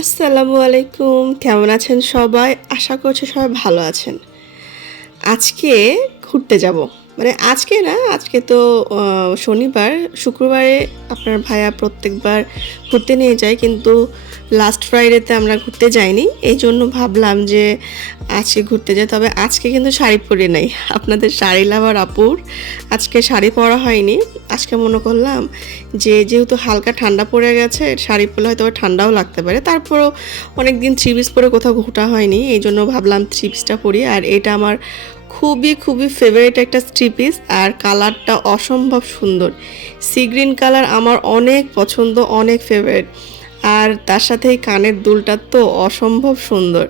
আসসালামু আলাইকুম। কেমন আছেন সবাই? আশা করছি সবাই ভালো আছেন। আজকে ঘুরতে যাব। মানে আজকে না, আজকে তো শনিবার, শুক্রবারে আপনার ভাইয়া প্রত্যেকবার ঘুরতে নিয়ে যায়, কিন্তু লাস্ট ফ্রাইডেতে আমরা ঘুরতে যাইনি। এই জন্য ভাবলাম যে আজকে ঘুরতে যাই, তবে আজকে কিন্তু শাড়ি পরে নাই। আপনাদের শাড়ি লাভার আপুর আজকে শাড়ি পরা হয়নি। আজকে মনে করলাম যে যেহেতু হালকা ঠান্ডা পড়ে গেছে, শাড়ি পরলে হয়তো ঠান্ডাও লাগতে পারে। তারপরও অনেক দিন থ্রি পিস পরে কোথাও ঘোটা হয়নি, এই জন্য ভাবলাম থ্রি পিসটা পরি, আর এটা আমার খুবই খুবই ফেভারিট একটা থ্রি পিস আর কালারটা অসম্ভব সুন্দর। সি গ্রিন কালার আমার অনেক পছন্দ, অনেক ফেভারিট আর তার সাথে কানের দুলটা তো অসম্ভব সুন্দর।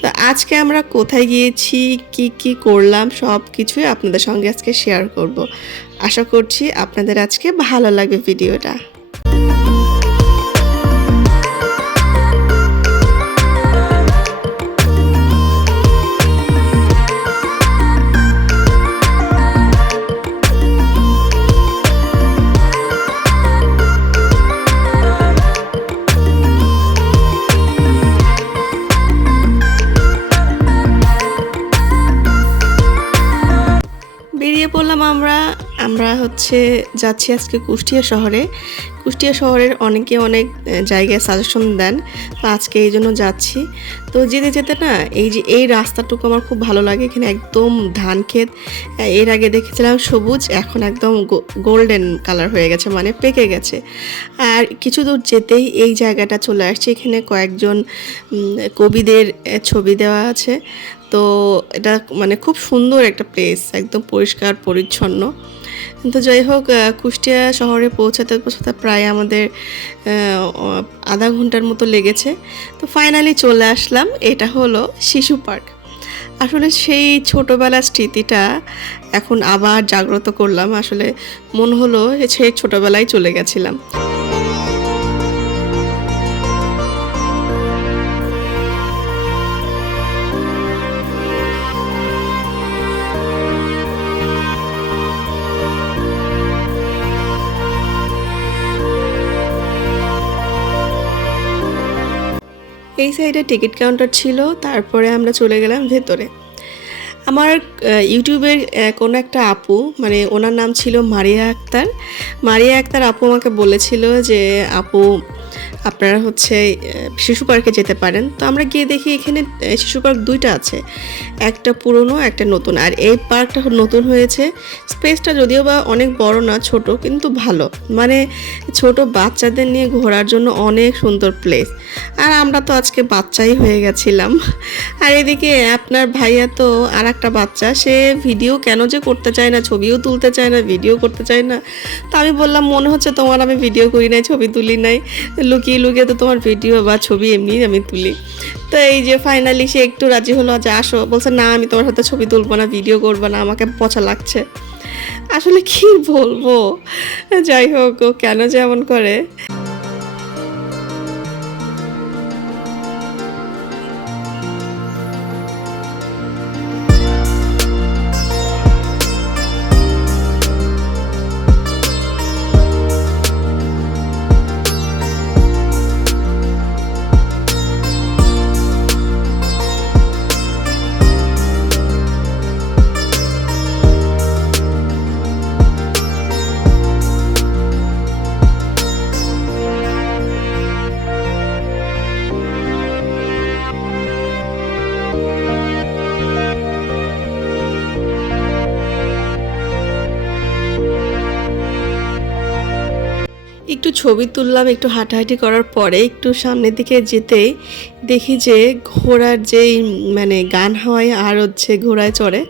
তো আজকে আমরা কোথায় গিয়েছি, কি কি করলাম সব কিছুই আপনাদের সঙ্গে আজকে শেয়ার করব। আশা করছি আপনাদের আজকে ভালো লাগবে ভিডিওটা আমরা আমরা হচ্ছে যাচ্ছি আজকে কুষ্টিয়া শহরে। কুষ্টিয়া শহরের অনেকে অনেক জায়গায় সাজেশন দেন, তো আজকে এই জন্য যাচ্ছি। তো যেতে যেতে না, এই যে এই রাস্তাটুকু আমার খুব ভালো লাগে, এখানে একদম ধান ক্ষেত এর আগে দেখেছিলাম সবুজ, এখন একদম গোল্ডেন কালার হয়ে গেছে মানে পেকে গেছে। আর কিছু দূর যেতেই এই জায়গাটা চলে আসছে, এখানে কয়েকজন কবিদের ছবি দেওয়া আছে। তো এটা মানে খুব সুন্দর একটা প্লেস একদম পরিষ্কার, পরিচ্ছন্ন। তো যাই হোক কুষ্টিয়া শহরে পৌঁছাতে পৌঁছাতে প্রায় আমাদের আধা ঘণ্টার মতো লেগেছে। তো ফাইনালি চলে আসলাম, এটা হলো শিশু পার্ক আসলে সেই ছোটোবেলার স্মৃতিটা এখন আবার জাগ্রত করলাম। আসলে মন হলো সেই ছোটোবেলায় চলে গেছিলাম। এই সাইডে টিকিট কাউন্টার ছিল, তারপরে আমরা চলে গেলাম ভেতরে। আমার ইউটিউবের কোনো একটা আপু মানে ওনার নাম ছিল মারিয়া আক্তার। মারিয়া আক্তার আপু আমাকে বলেছিল যে, আপু আপনারা হচ্ছে শিশু পার্কে যেতে পারেন। তো আমরা গিয়ে দেখি এখানে শিশু পার্ক দুইটা আছে। একটা পুরনো, একটা নতুন। আর এই পার্কটা নতুন হয়েছে। স্পেসটা যদিও বা অনেক বড় না, ছোট, কিন্তু ভালো। মানে ছোট বাচ্চাদের নিয়ে ঘোরার জন্য অনেক সুন্দর প্লেস। আর আমরা তো আজকে বাচ্চাই হয়ে গেছিলাম। আর এদিকে আপনার ভাইয়া তো আর একটা বাচ্চা, সে ভিডিও কেন যে করতে চায় না, ছবিও তুলতে চায় না, ভিডিও করতে চায় না। তো আমি বললাম, মনে হচ্ছে তোমার আমি ভিডিও করি নাই, ছবি তুলি নাই। লুকিয়ে লুকিয়ে তো তোমার ভিডিও বা ছবি এমনি আমি তুলি। তো এই যে ফাইনালি সে একটু রাজি হলো যে আসো। বলছে, না, আমি তোমার সাথে ছবি তুলবো না ভিডিও করব না, আমাকে পচা লাগছে। আসলে কি বলব? যাই হোক, ও কেন যে এমন করে? ছবি তুললাম একটু হাঁটাহাঁটি করার পরে একটু সামনের দিকে যেতেই দেখি যে ঘোড়ার যেই মানে গান হয় আর হচ্ছে ঘোড়ায় চড়ে।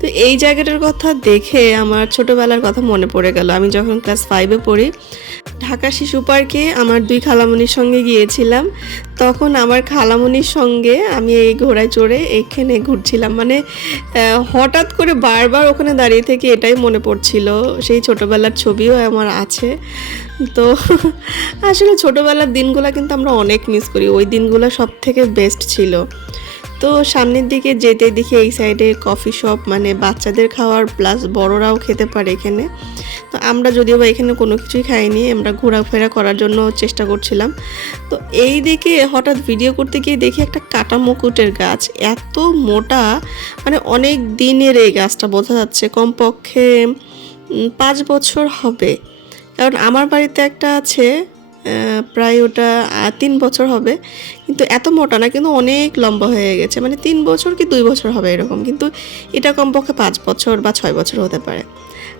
তো এই জায়গাটার কথা দেখে আমার ছোটোবেলার কথা মনে পড়ে গেল। আমি যখন ক্লাস ফাইভে পড়ি, ঢাকা শিশু পার্কে আমার দুই খালামণির সঙ্গে গিয়েছিলাম। তখন আমার খালামণির সঙ্গে আমি এই ঘোড়ায় চড়ে এখানে ঘুরছিলাম। মানে হঠাৎ করে বারবার ওখানে দাঁড়িয়ে থেকে এটাই মনে পড়ছিল। সেই ছোটোবেলার ছবিও আমার আছে। তো আসলে ছোটোবেলার দিনগুলো কিন্তু আমরা অনেক মিস করি। ওই দিনগুলো সব থেকে বেস্ট ছিল। তো সামনের দিকে যেতে দেখি এই সাইডে কফি শপ মানে বাচ্চাদের খাওয়ার প্লাস বড়রাও খেতে পারে এখানে। তো আমরা যদিও বা এখানে কোনো কিছুই খাইনি, আমরা ঘোরাফেরা করার জন্য চেষ্টা করছিলাম। তো এই দিকে হঠাৎ ভিডিও করতে গিয়ে দেখি একটা কাটা মুকুটের গাছ। এত মোটা মানে অনেক দিনের এই গাছটা বোঝা যাচ্ছে। কমপক্ষে পাঁচ বছর হবে। কারণ আমার বাড়িতে একটা আছে প্রায় ওটা তিন বছর হবে। কিন্তু এত মোটা না, কিন্তু অনেক লম্বা হয়ে গেছে। মানে তিন বছর কি দুই বছর হবে এরকম, কিন্তু এটা কমপক্ষে পাঁচ বছর বা ছয় বছর হতে পারে।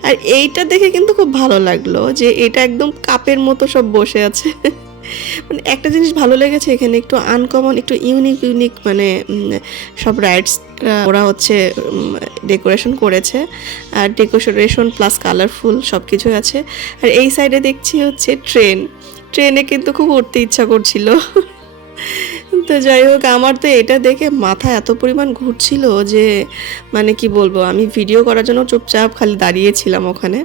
আর এইটা দেখে কিন্তু খুব ভালো লাগল যে এটা একদম কাপের মতো সব বসে আছে। মানে একটা জিনিস ভালো লেগেছে এখানে, একটু আনকমন একটু ইউনিক ইউনিক মানে সব রাইডস ওরা হচ্ছে ডেকোরেশন করেছে। আর ডেকোরেশন প্লাস কালারফুল সব কিছুই আছে। আর এই সাইডে দেখছি হচ্ছে ট্রেন ট্রেনে কিন্তু খুব উঠতে ইচ্ছা করছিল। তো যাই হোক, আমার তো এটা দেখে মাথা এত পরিমাণ ঘুরছিল যে মানে কি বলব, আমি ভিডিও করার জন্য চুপচাপ খালি দাঁড়িয়েছিলাম ওখানে।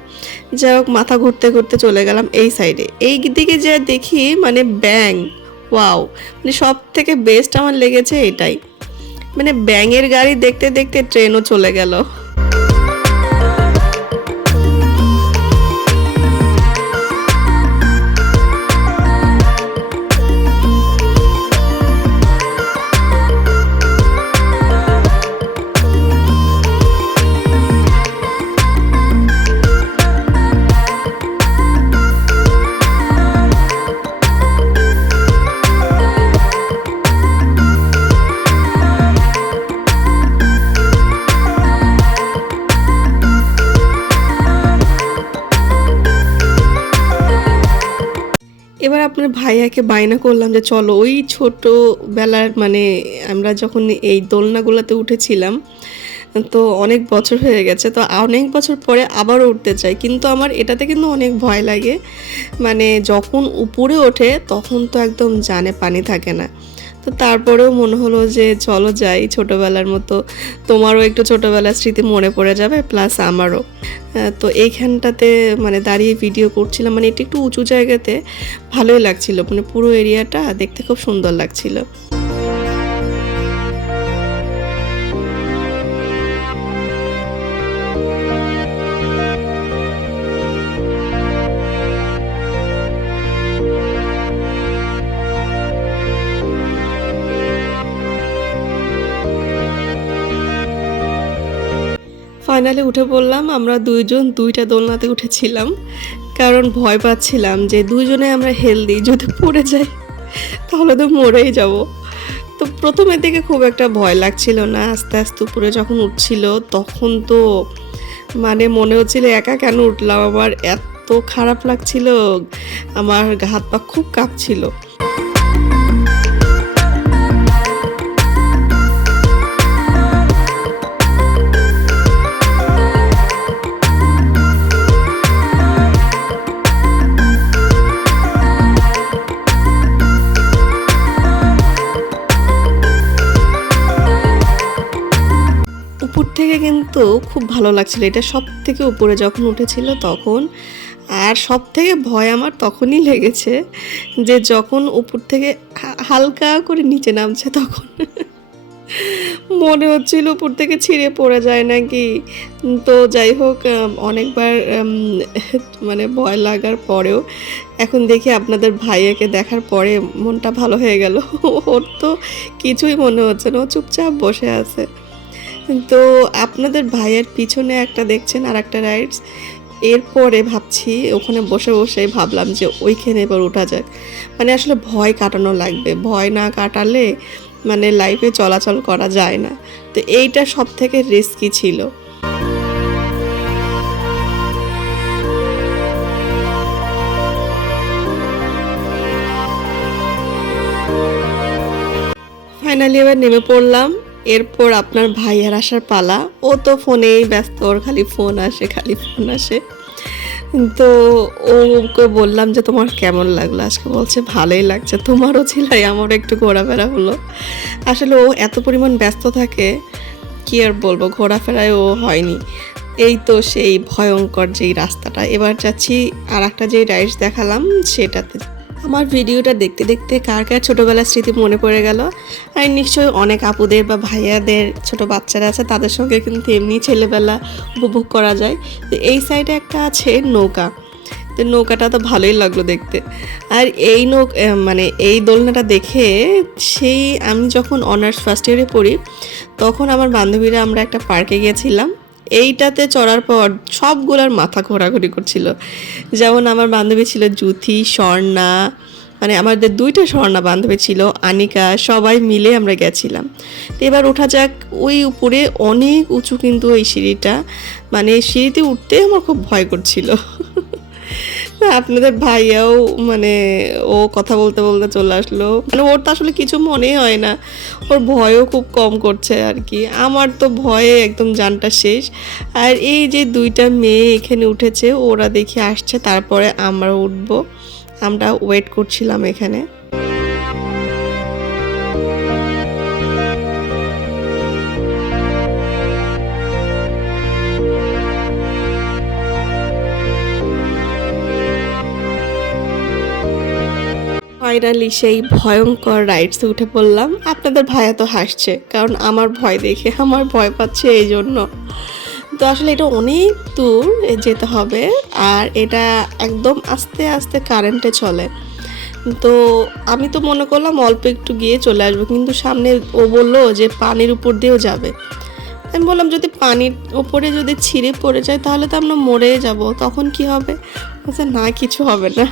যাই হোক, মাথা ঘুরতে ঘুরতে চলে গেলাম এই সাইডে এই দিকে যা দেখি মানে ব্যাং ওয়াও মানে সব থেকে বেস্ট আমার লেগেছে এটাই। মানে ব্যাঙের গাড়ি দেখতে দেখতে ট্রেনও চলে গেল। এবার আপনার ভাইয়াকে বায়না করলাম যে চলো, ওই ছোটোবেলার মানে আমরা যখন এই দোলনাগুলোতে উঠেছিলাম, তো অনেক বছর হয়ে গেছে, তো অনেক বছর পরে আবারও উঠতে চাই। কিন্তু আমার এটাতে কিন্তু অনেক ভয় লাগে। মানে যখন উপরে ওঠে, তখন তো একদম জানে পানি থাকে না। তো তারপরেও মনে হলো যে চলো যাই ছোটোবেলার মতো। তোমারও একটু ছোটোবেলার স্মৃতি মনে পড়ে যাবে প্লাস আমারও। তো এইখানটাতে মানে দাঁড়িয়ে ভিডিও করছিলাম মানে এটি একটু উঁচু জায়গাতে। ভালোই লাগছিল মানে পুরো এরিয়াটা দেখতে খুব সুন্দর লাগছিল। ফাইনালে উঠে পড়লাম, আমরা দুইজন দুইটা দোলনাতে উঠেছিলাম। কারণ ভয় পাচ্ছিলাম যে দুইজনে আমরা হেলদি যদি পড়ে যাই, তাহলে তো মরেই যাব। তো প্রথমের দিকে খুব একটা ভয় লাগছিল না, আস্তে আস্তে উপরে যখন উঠছিল, তখন তো মানে মনে হচ্ছিল একা কেন উঠলাম? আমার এত খারাপ লাগছিল, আমার হাত পা খুব কাঁপছিল। খুব ভালো লাগছিল। এটা সব থেকে উপরে যখন উঠেছিল তখন। আর সব থেকে ভয় আমার তখনই লেগেছে যে যখন উপর থেকে হালকা করে নিচে নামছে তখন। মনে হচ্ছিল উপর থেকে ছিঁড়ে পড়ে যায় নাকি। তো যাই হোক অনেকবার মানে ভয় লাগার পরেও এখন দেখি আপনাদের ভাইয়াকে দেখার পরে মনটা ভালো হয়ে গেল। ওর তো কিছুই মনে হচ্ছে না। ও চুপচাপ বসে আছে। তো আপনাদের ভাইয়ের পিছনে একটা দেখছেন আর একটা রাইডস এরপরে ভাবছি, ওখানে বসে বসে ভাবলাম যে ওইখানে এবার ওঠা যাক। মানে আসলে ভয় কাটানো লাগবে। ভয় না কাটালে মানে লাইফে চলাচল করা যায় না। তো এইটা সব থেকে রিস্কি ছিল। ফাইনালি এবার নেমে পড়লাম। এরপর আপনার ভাইয়ার আসার পালা। ও তো ফোনেই ব্যস্ত, ওর খালি ফোন আসে, খালি ফোন আসে। তো ওকে বললাম যে, তোমার কেমন লাগল? আজকে বলছে, ভালোই লাগছে। তোমারও ছিলাই আমারও একটু ঘোরাফেরা হলো। আসলে ও এত পরিমাণ ব্যস্ত থাকে, কি আর বলব ঘোরাফেরায় ও হয়নি। এই তো সেই ভয়ঙ্কর যেই রাস্তাটা। এবার যাচ্ছি আর একটা যেই রাইডস দেখালাম, সেটাতে আমার ভিডিওটা দেখতে দেখতে কার কার ছোটোবেলার স্মৃতি মনে পড়ে গেল? আর নিশ্চয়ই অনেক আপুদের বা ভাইয়াদের ছোট বাচ্চারা আছে, তাদের সঙ্গে কিন্তু এমনি ছেলেবেলা উপভোগ করা যায়। তো এই সাইডে একটা আছে নৌকা। তো নৌকাটা তো ভালোই লাগল দেখতে। আর এই নৌ মানে এই দোলনাটা দেখে সেই আমি যখন অনার্স ফার্স্ট ইয়ারে পড়ি, তখন আমার বান্ধবীরা আমরা একটা পার্কে গিয়েছিলাম। এইটাতে চড়ার পর সবগুলোর মাথা ঘোরাঘুরি করছিল। যেমন আমার বান্ধবী ছিল জুথি, স্বর্ণা মানে আমাদের দুইটা স্বর্ণা বান্ধবী ছিল, আনিকা, সবাই মিলে আমরা গেছিলাম। তো এবার ওঠা যাক, ওই উপরে অনেক উঁচু কিন্তু ওই সিঁড়িটা। মানে সিঁড়িতে উঠতে আমার খুব ভয় করছিল। আপনাদের ভাইয়াও মানে ও কথা বলতে বলতে চলে আসলো। মানে ওর তো আসলে কিছু মনে হয় না। ওর ভয়ও খুব কম করছে আর কি। আমার তো ভয়ে একদম জানটা শেষ। আর এই যে দুইটা মেয়ে এখানে উঠেছে, ওরা দেখি আসছে, তারপরে আমরা উঠবো। আমরা ওয়েট করছিলাম এখানে। ফাইনালি সেই ভয়ঙ্কর রাইডসে উঠে পড়লাম। আপনাদের ভাইয়া তো হাসছে, কারণ আমার ভয় দেখে আমার ভয় পাচ্ছে এই জন্য। তো আসলে এটা অনেক দূর যেতে হবে, আর এটা একদম আস্তে আস্তে কারেন্টে চলে। তো আমি তো মনে করলাম অল্প একটু গিয়ে চলে আসব, কিন্তু সামনে ও বলল যে পানির উপর দিয়েও যাবে। আমি বললাম, যদি পানির উপরে যদি ছিঁড়ে পড়ে যায়, তাহলে তো আমরা মরে যাব, তখন কি হবে? আচ্ছা না, কিছু হবে না।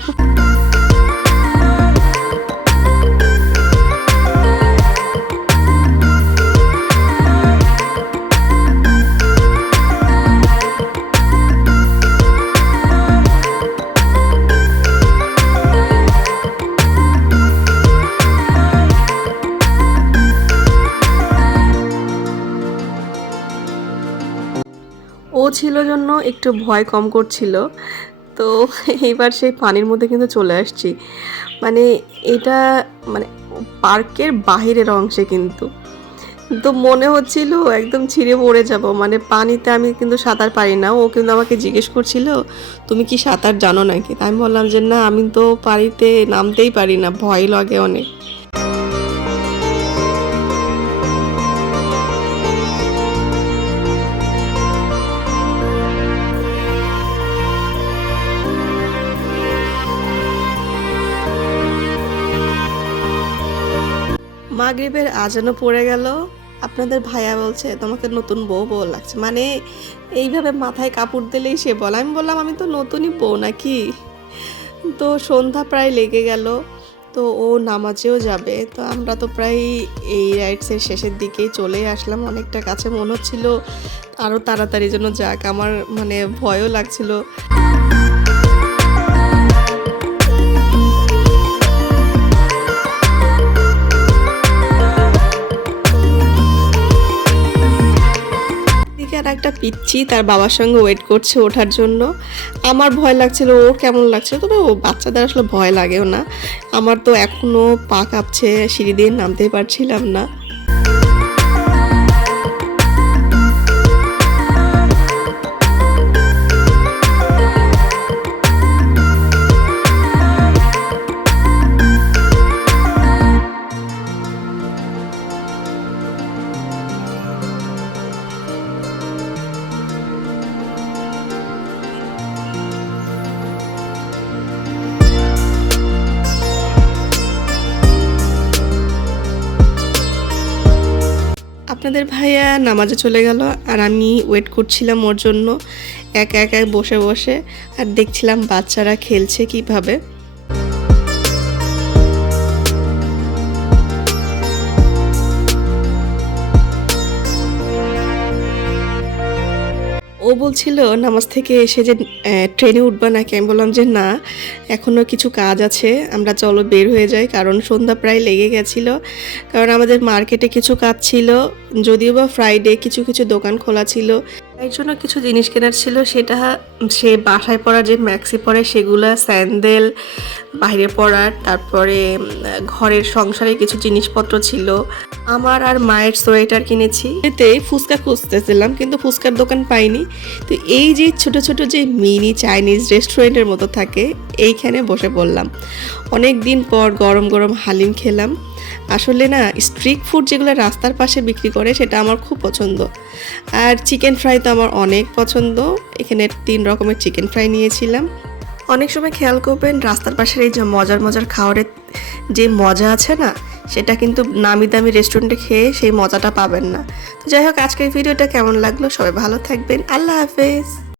ও ছিল জন্য একটু ভয় কম করছিল। তো এইবার সেই পানির মধ্যে কিন্তু চলে আসছি। মানে এটা মানে পার্কের বাহিরের অংশে কিন্তু। তো মনে হচ্ছিল একদম ছিঁড়ে পড়ে যাব। মানে পানিতে আমি কিন্তু সাঁতার পারি না। ও কিন্তু আমাকে জিজ্ঞেস করছিল, তুমি কি সাঁতার জানো নাকি? তাই আমি বললাম যে, না, আমি তো পানিতে নামতেই পারি না। ভয় লাগে অনেক। মাগরিবের আজানও পড়ে গেল। আপনাদের ভাইয়া বলছে, তোমাকে নতুন বউ বউ লাগছে। মানে এইভাবে মাথায় কাপড় দিলেই সে বলে। আমি বললাম, আমি তো নতুনই বউ নাকি? তো সন্ধ্যা প্রায় লেগে গেল। তো ও নামাজেও যাবে। তো আমরা তো প্রায় এই রাইডসের শেষের দিকেই চলে আসলাম। অনেকটা কাছে মনে হচ্ছিল আরও তাড়াতাড়ি যেন যাক। আমার মানে ভয়ও লাগছিল। একটা পিচ্ছি, তার বাবার সঙ্গে ওয়েট করছে ওঠার জন্য। আমার ভয় লাগছিল ওর কেমন লাগছে তবে ও বাচ্চাদের আসলে ভয় লাগেও না। আমার তো এখনও পা কাঁপছে, সিঁড়ি দিয়ে নামতে পারছিলাম না। আপনাদের ভাইয়া নামাজে চলে গেল আর আমি ওয়েট করছিলাম ওর জন্য। একা একা বসে বসে আর দেখছিলাম বাচ্চারা খেলছে কীভাবে। ও বলছিল নামাজ থেকে এসে যে ট্রেনে উঠবা নাকি? আমি বললাম যে না, এখনও কিছু কাজ আছে, আমরা চলো বের হয়ে যাই, কারণ সন্ধ্যা প্রায় লেগে গেছিল। কারণ আমাদের মার্কেটে কিছু কাজ ছিল যদিও বা ফ্রাইডে কিছু কিছু দোকান খোলা ছিল এর জন্য কিছু জিনিস কেনার ছিল, সেটা সে বাসায় পরা যে ম্যাক্সি পরে সেগুলা স্যান্ডেল বাইরে পড়ার তারপরে ঘরের সংসারে কিছু জিনিসপত্র ছিল। আমার আর মায়ের সোয়েটার কিনেছি। এতে ফুচকা খুঁজতেছিলাম, কিন্তু ফুচকার দোকান পাইনি। তো এই যে ছোট ছোট যে মিনি চাইনিজ রেস্টুরেন্টের মতো থাকে, এইখানে বসে পড়লাম। অনেক দিন পর গরম গরম হালিম খেলাম। আসলে না স্ট্রিট ফুড যেগুলো রাস্তার পাশে বিক্রি করে সেটা আমার খুব পছন্দ। আর চিকেন ফ্রাই তো আমার অনেক পছন্দ। এখানে তিন রকমের চিকেন ফ্রাই নিয়েছিলাম। অনেক সময় খেয়াল করবেন, রাস্তার পাশের এই যে মজার মজার খাবারের যে মজা আছে না, সেটা কিন্তু নামি দামি রেস্টুরেন্টে খেয়ে সেই মজাটা পাবেন না। তো যাই হোক, আজকের ভিডিওটা কেমন লাগল? সবাই ভালো থাকবেন। আল্লাহ হাফেজ।